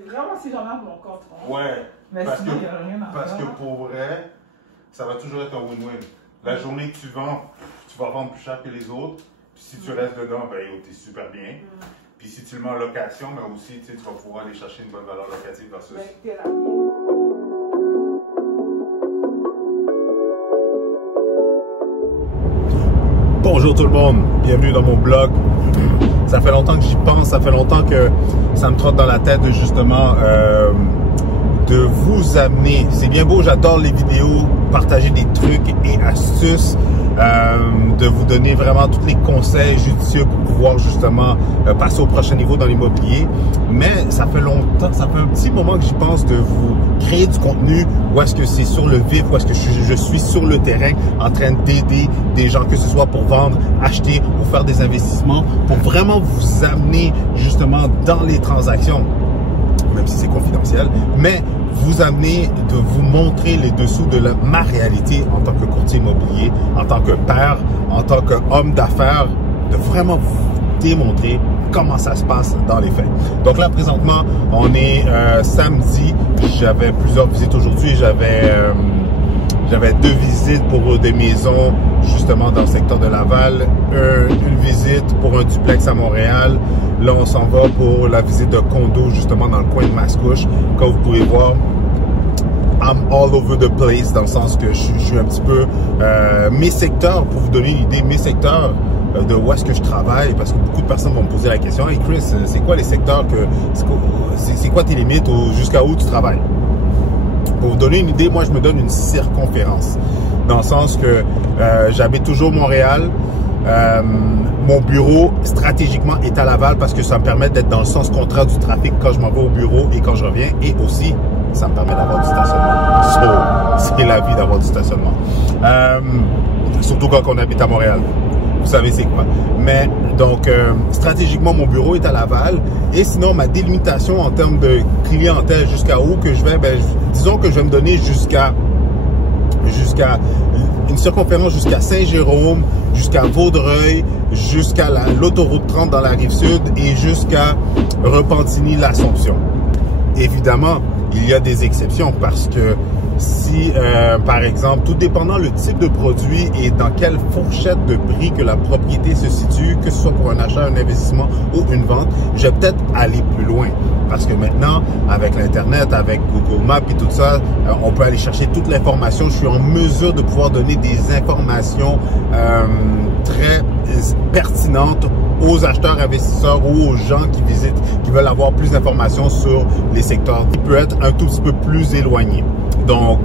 C'est vraiment si j'en ai mon compte. Hein? Ouais. Mais parce sinon, que, il n'y a rien à parce faire. que pour vrai, ça va toujours être un win-win. La journée que tu vends, tu vas vendre plus cher que les autres. Puis si tu restes dedans, ben t'es super bien. Puis si tu le mets en location, mais aussi tu vas pouvoir aller chercher une bonne valeur locative versus. Ben, t'es là. Bonjour tout le monde, bienvenue dans mon blog. Ça fait longtemps que j'y pense, ça fait longtemps que ça me trotte dans la tête de justement de vous amener. C'est bien beau, j'adore les vidéos, partager des trucs et astuces, de vous donner vraiment tous les conseils judicieux pour pouvoir justement passer au prochain niveau dans l'immobilier. Mais ça fait longtemps, ça fait un petit moment que j'y pense de vous créer du contenu où est-ce que c'est sur le vif, où est-ce que je suis sur le terrain en train d'aider des gens, que ce soit pour vendre, acheter ou faire des investissements, pour vraiment vous amener justement dans les transactions, même si c'est confidentiel, mais vous amener de vous montrer les dessous de ma réalité en tant que courtier immobilier, en tant que père, en tant qu'homme d'affaires, de vraiment vous démontrer comment ça se passe dans les faits. Donc là, présentement, on est samedi. J'avais plusieurs visites aujourd'hui. J'avais 2 visites pour des maisons justement dans le secteur de Laval, une visite pour un duplex à Montréal. Là, on s'en va pour la visite de condo justement dans le coin de Mascouche. Comme vous pouvez voir, I'm all over the place dans le sens que je suis un petit peu... mes secteurs, pour vous donner une idée, mes secteurs de où est-ce que je travaille, parce que beaucoup de personnes vont me poser la question, « Hey Chris, c'est quoi les secteurs que... C'est quoi tes limites ou jusqu'à où tu travailles? » Pour vous donner une idée, moi, je me donne une circonférence. Dans le sens que j'habite toujours Montréal. Mon bureau, stratégiquement, est à Laval parce que ça me permet d'être dans le sens contraire du trafic quand je m'en vais au bureau et quand je reviens. Et aussi, ça me permet d'avoir du stationnement. C'est la vie d'avoir du stationnement. Surtout quand on habite à Montréal. Vous savez c'est quoi. Mais donc, stratégiquement, mon bureau est à Laval. Et sinon, ma délimitation en termes de clientèle, jusqu'à où que je vais, ben, disons que je vais me donner jusqu'à une circonférence jusqu'à Saint-Jérôme, jusqu'à Vaudreuil, jusqu'à l'autoroute 30 dans la Rive-Sud et jusqu'à Repentigny-l'Assomption. Évidemment, il y a des exceptions parce que si, par exemple, tout dépendant le type de produit et dans quelle fourchette de prix que la propriété se situe, que ce soit pour un achat, un investissement ou une vente, je vais peut-être aller plus loin. Parce que maintenant, avec l'Internet, avec Google Maps et tout ça, on peut aller chercher toute l'information. Je suis en mesure de pouvoir donner des informations très pertinentes aux acheteurs, investisseurs ou aux gens qui visitent, qui veulent avoir plus d'informations sur les secteurs qui peuvent être un tout petit peu plus éloignés. Donc,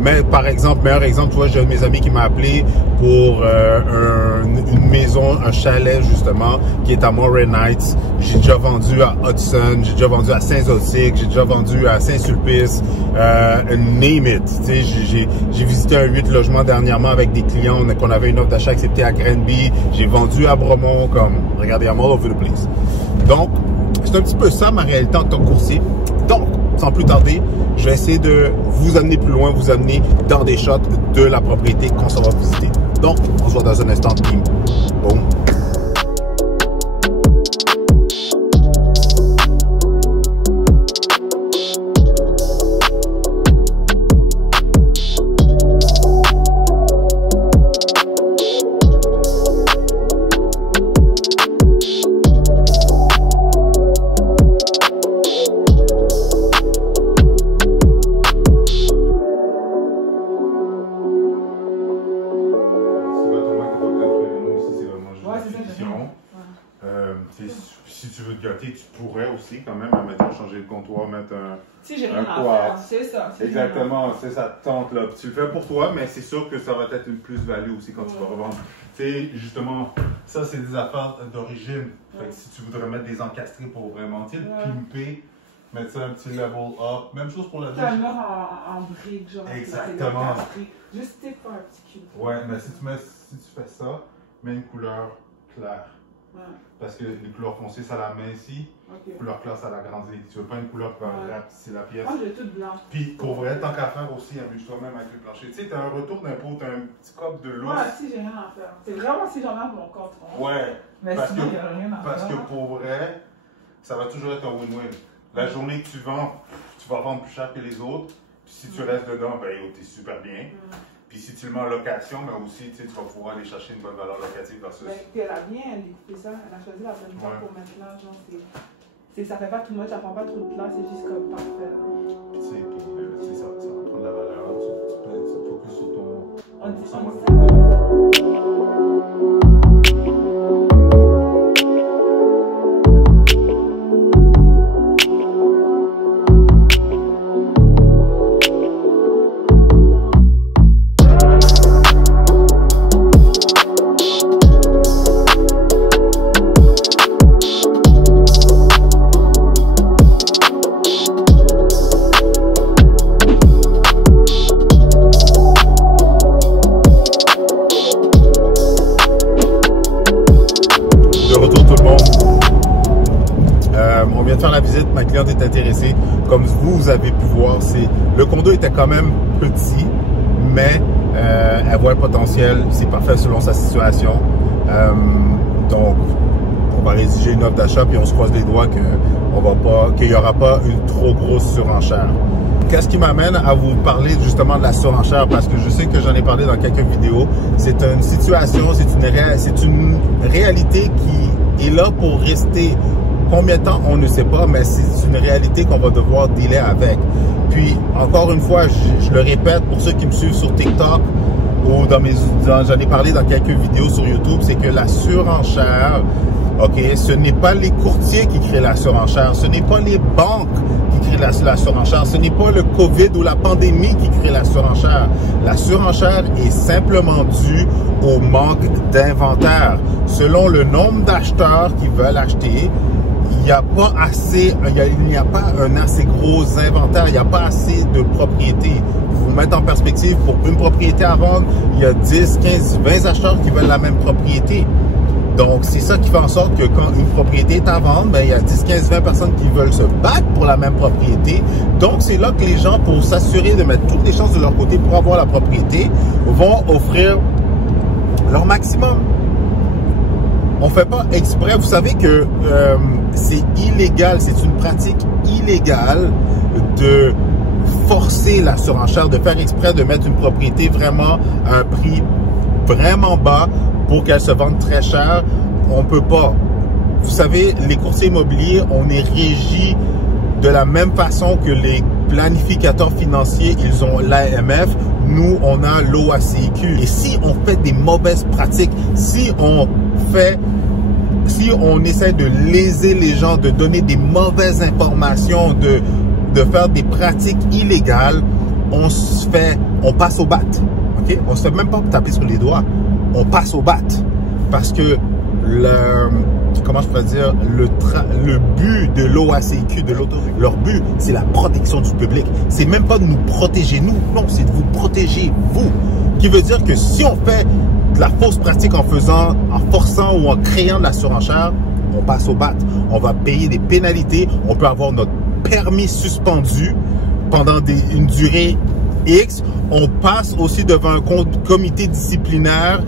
mais par exemple, meilleur exemple, tu vois, j'ai un de mes amis qui m'a appelé pour une maison, un chalet justement, qui est à Moray Heights. J'ai déjà vendu à Hudson, j'ai déjà vendu à Saint-Zotique, j'ai déjà vendu à Saint-Sulpice, name it. Tu sais, j'ai visité un 8 logements dernièrement avec des clients, qu'on avait une offre d'achat acceptée à Granby. J'ai vendu à Bromont, comme, regardez, I'm all over the place. Donc, c'est un petit peu ça ma réalité en tant que courtier. Donc, sans plus tarder, je vais essayer de vous amener plus loin, vous amener dans des shots de la propriété qu'on s'en va visiter. Donc, on se voit dans un instant. Boom. Si tu veux te gâter, tu pourrais aussi quand même, mettons, changer le comptoir, mettre si j'ai rien à faire, c'est ça. Exactement, c'est ça te tente là. Tu le fais pour toi, mais c'est sûr que ça va être une plus-value aussi quand tu vas revendre. Tu sais, justement, ça c'est des affaires d'origine. Fait que si tu voudrais mettre des encastrés pour vraiment, tu sais, pimper, mettre ça un petit level up. Même chose pour la douche. Un mur en briques, genre. Exactement. Juste pour un petit cube. Ouais, mais si tu fais ça, mets une couleur claire. Parce que les couleurs foncées, ça la met ici. Couleur claire, ça l'agrandit. Tu veux pas une couleur qui va rapetisser la pièce. Moi, j'ai toute blanche. Puis pour vrai, tant qu'à faire aussi, amuse-toi même avec le plancher. Tu sais, tu as un retour d'impôt, tu as un petit cop de lousse. Ouais, si j'ai rien à faire. C'est vraiment si j'en ai mon compte. Ouais. Mais parce sinon, que, il n'y a rien à faire. Parce que pour vrai, ça va toujours être un win-win. La journée que tu vends, tu vas vendre plus cher que les autres. Puis si tu restes dedans, ben, t'es super bien. Puis si tu le mets en location, mais aussi, tu vas pouvoir aller chercher une bonne valeur locative versus... Ben, puis elle a bien découpé ça. Elle a choisi la bonne fois pour maintenant. Genre, ça fait pas tout much, ça prend pas trop de place, c'est juste comme parfait. C'est ça, ça va prendre la valeur. Tu focuses sur ton... On dit ça. Ma cliente est intéressée. Comme vous avez pu voir, le condo était quand même petit, mais elle voit le potentiel. C'est parfait selon sa situation. Donc, on va rédiger une offre d'achat puis on se croise les doigts qu'il n'y aura pas une trop grosse surenchère. Qu'est-ce qui m'amène à vous parler justement de la surenchère? Parce que je sais que j'en ai parlé dans quelques vidéos. C'est une situation, c'est une réalité qui est là pour rester. Combien de temps, on ne sait pas, mais c'est une réalité qu'on va devoir dealer avec. Puis, encore une fois, je le répète, pour ceux qui me suivent sur TikTok ou j'en ai parlé dans quelques vidéos sur YouTube, c'est que la surenchère, ok, ce n'est pas les courtiers qui créent la surenchère, ce n'est pas les banques qui créent la surenchère, ce n'est pas le COVID ou la pandémie qui crée la surenchère. La surenchère est simplement due au manque d'inventaire. Selon le nombre d'acheteurs qui veulent acheter, il n'y a pas un assez gros inventaire, il n'y a pas assez de propriétés. Pour vous mettre en perspective, pour une propriété à vendre, il y a 10, 15, 20 acheteurs qui veulent la même propriété. Donc, c'est ça qui fait en sorte que quand une propriété est à vendre, ben, il y a 10, 15, 20 personnes qui veulent se battre pour la même propriété. Donc, c'est là que les gens, pour s'assurer de mettre toutes les chances de leur côté pour avoir la propriété, vont offrir leur maximum. On ne fait pas exprès. Vous savez que c'est illégal, c'est une pratique illégale de forcer la surenchère, de faire exprès de mettre une propriété vraiment à un prix vraiment bas pour qu'elle se vende très cher. On ne peut pas. Vous savez, les courtiers immobiliers, on est régi de la même façon que les planificateurs financiers, ils ont l'AMF. Nous, on a l'OACIQ. Et si on fait des mauvaises pratiques, si on essaie de léser les gens, de donner des mauvaises informations, de faire des pratiques illégales, on passe au bat. Okay? On ne se fait même pas taper sur les doigts. On passe au bat. Parce que comment je peux dire, le but de l'OACIQ, de l'autorité, leur but, c'est la protection du public. C'est même pas de nous protéger nous, non, c'est de vous protéger vous. Qui veut dire que si on fait de la fausse pratique en forçant ou en créant de la surenchère, on passe au bat. On va payer des pénalités, on peut avoir notre permis suspendu pendant une durée X. On passe aussi devant un comité disciplinaire.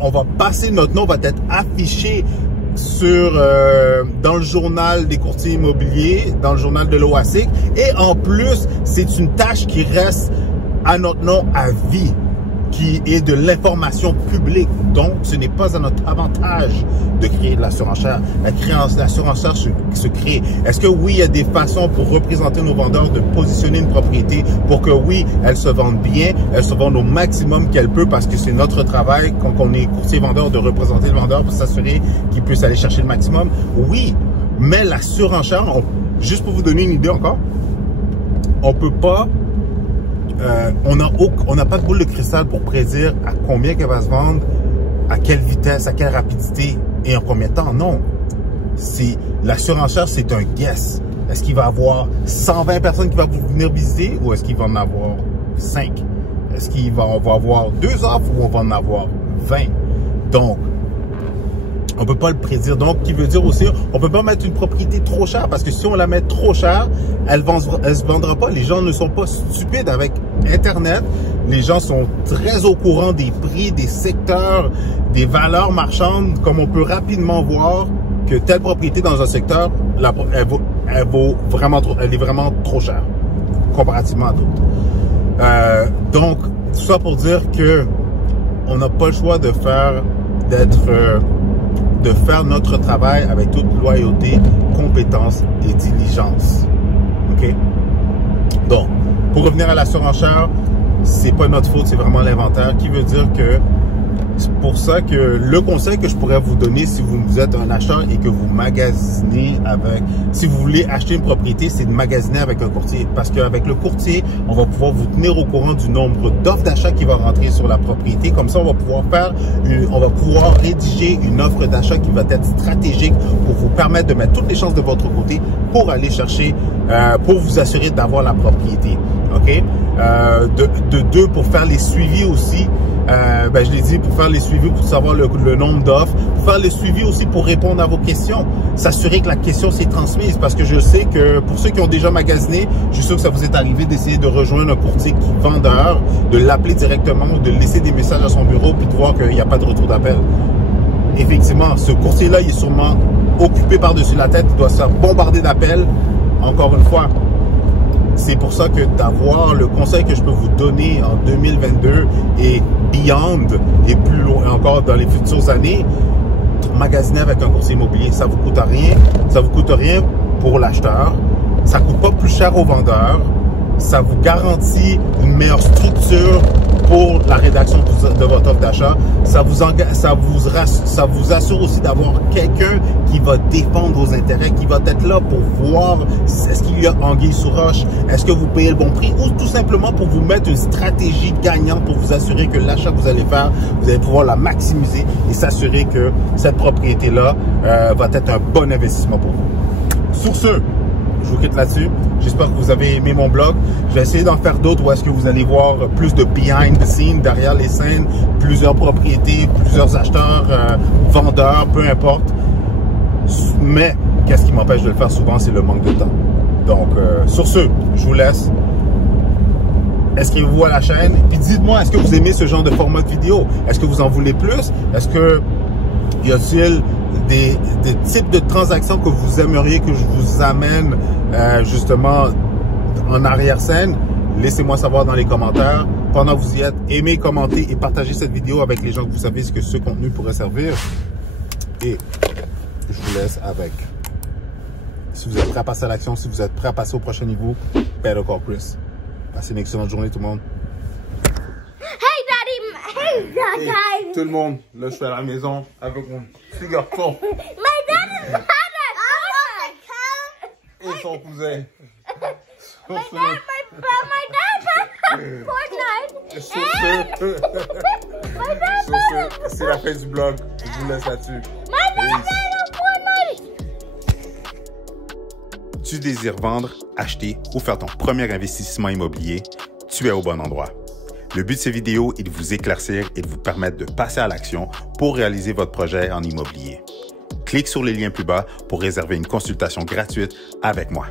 On va passer notre nom, va être affiché dans le journal des courtiers immobiliers, dans le journal de l'OACIQ. Et en plus, c'est une tâche qui reste à notre nom à vie, qui est de l'information publique. Donc, ce n'est pas à notre avantage de créer de la surenchère. La surenchère se crée. Est-ce que oui, il y a des façons pour représenter nos vendeurs de positionner une propriété pour que oui, elle se vende bien, elle se vende au maximum qu'elle peut parce que c'est notre travail quand on est courtier-vendeur de représenter le vendeur pour s'assurer qu'il puisse aller chercher le maximum? Oui, mais la surenchère, juste pour vous donner une idée encore, on peut pas... on n'a pas de boule de cristal pour prédire à combien qu'elle va se vendre, à quelle vitesse, à quelle rapidité et en combien de temps. Non. La surenchère, c'est un guess. Est-ce qu'il va y avoir 120 personnes qui vont venir visiter ou est-ce qu'il va en avoir 5? Est-ce qu'il va avoir 2 offres ou on va en avoir 20? Donc, on ne peut pas le prédire. Donc, qui veut dire aussi, on ne peut pas mettre une propriété trop chère parce que si on la met trop chère, elle ne se vendra pas. Les gens ne sont pas stupides avec Internet. Les gens sont très au courant des prix, des secteurs, des valeurs marchandes. Comme on peut rapidement voir que telle propriété dans un secteur, elle est vraiment trop chère comparativement à d'autres. Donc, tout ça pour dire que on n'a pas le choix de faire notre travail avec toute loyauté, compétence et diligence. OK? Donc, pour revenir à la surenchère, c'est pas notre faute, c'est vraiment l'inventaire, qui veut dire que c'est pour ça que le conseil que je pourrais vous donner si vous êtes un acheteur et que vous magasinez si vous voulez acheter une propriété, c'est de magasiner avec un courtier. Parce qu'avec le courtier, on va pouvoir vous tenir au courant du nombre d'offres d'achat qui va rentrer sur la propriété. Comme ça, on va pouvoir rédiger une offre d'achat qui va être stratégique pour vous permettre de mettre toutes les chances de votre côté pour aller chercher, pour vous assurer d'avoir la propriété. OK? De deux, pour faire les suivis aussi. Je l'ai dit, pour faire les suivis, pour savoir le nombre d'offres, pour faire les suivis aussi pour répondre à vos questions, s'assurer que la question s'est transmise, parce que je sais que pour ceux qui ont déjà magasiné, je suis sûr que ça vous est arrivé d'essayer de rejoindre un courtier vendeur, de l'appeler directement ou de laisser des messages à son bureau puis de voir qu'il n'y a pas de retour d'appel. Effectivement, ce courtier-là, il est sûrement occupé par-dessus la tête, il doit se faire bombarder d'appels. Encore une fois, c'est pour ça que d'avoir le conseil que je peux vous donner en 2022 et beyond et plus loin encore dans les futures années, magasiner avec un courtier immobilier, ça vous coûte rien. Ça vous coûte rien pour l'acheteur. Ça coûte pas plus cher au vendeur. Ça vous garantit une meilleure structure pour la rédaction de votre offre d'achat. Ça vous assure aussi d'avoir quelqu'un qui va défendre vos intérêts, qui va être là pour voir est-ce qu'il y a anguille sous roche, est-ce que vous payez le bon prix, ou tout simplement pour vous mettre une stratégie gagnante pour vous assurer que l'achat que vous allez faire, vous allez pouvoir la maximiser et s'assurer que cette propriété-là va être un bon investissement pour vous. Sur ce, je vous quitte là-dessus. J'espère que vous avez aimé mon blog. Je vais essayer d'en faire d'autres où est-ce que vous allez voir plus de behind the scenes, derrière les scènes, plusieurs propriétés, plusieurs acheteurs, vendeurs, peu importe. Mais qu'est-ce qui m'empêche de le faire souvent, c'est le manque de temps. Donc, sur ce, je vous laisse. Inscrivez-vous à la chaîne. Puis dites-moi, est-ce que vous aimez ce genre de format de vidéo? Est-ce que vous en voulez plus? Est-ce que y a-t-il des types de transactions que vous aimeriez que je vous amène justement en arrière-scène? Laissez-moi savoir dans les commentaires. Pendant que vous y êtes, aimez, commentez et partagez cette vidéo avec les gens que vous savez que ce contenu pourrait servir. Et je vous laisse avec. Si vous êtes prêt à passer à l'action, si vous êtes prêt à passer au prochain niveau, Better Call Chris. Passez une excellente journée tout le monde. Hey, tout le monde, là je suis à la maison avec mon petit garçon. My dad is not Et son cousin. my dad Fortnite. C'est la fin du blog. Je vous laisse là-dessus. Tu désires vendre, acheter ou faire ton premier investissement immobilier? Tu es au bon endroit. Le but de ces vidéos est de vous éclaircir et de vous permettre de passer à l'action pour réaliser votre projet en immobilier. Clique sur les liens plus bas pour réserver une consultation gratuite avec moi.